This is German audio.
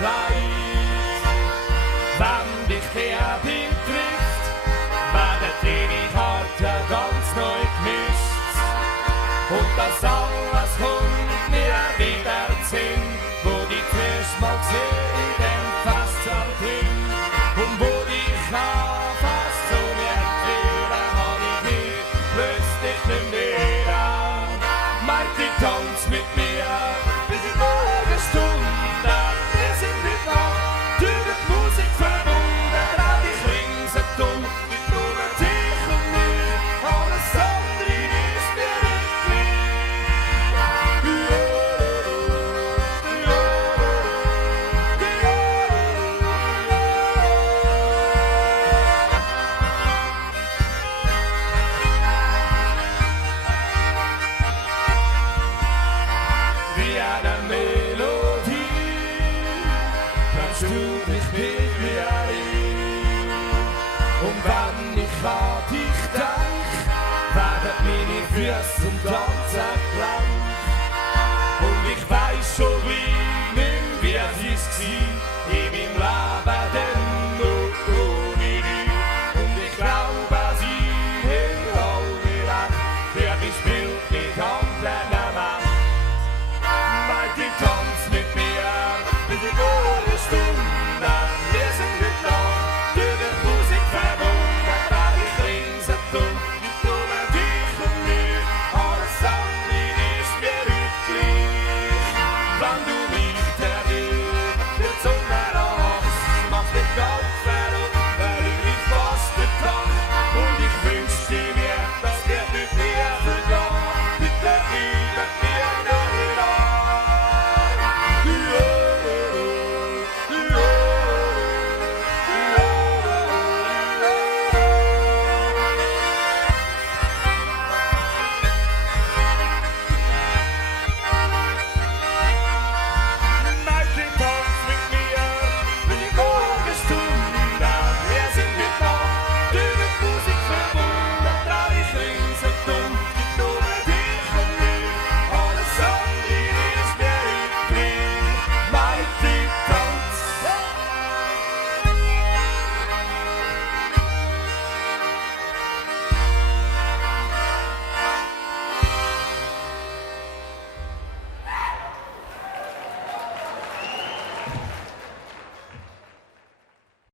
Kleid. Wenn dich der Wind trifft, werden deine Karten ganz neu gemischt. Und das alles kommt mir wieder zu Sinn, wo die zuerst mal gesehen in dem Festsaal drin. Und wo ich fast so erklären, hab ich mich plötzlich nicht mehr. Meinte, tanz mit mir bis in Morgenstunde. Wir sind nicht noch durch die Musik verbunden. All die ringsherum, nur dich und mich. Alles andere ist mir nicht wie eine Melodie, bringst du mich mit mir ein. Und wenn ich an dich denk, werden meine Füße zum Tanzen gleich.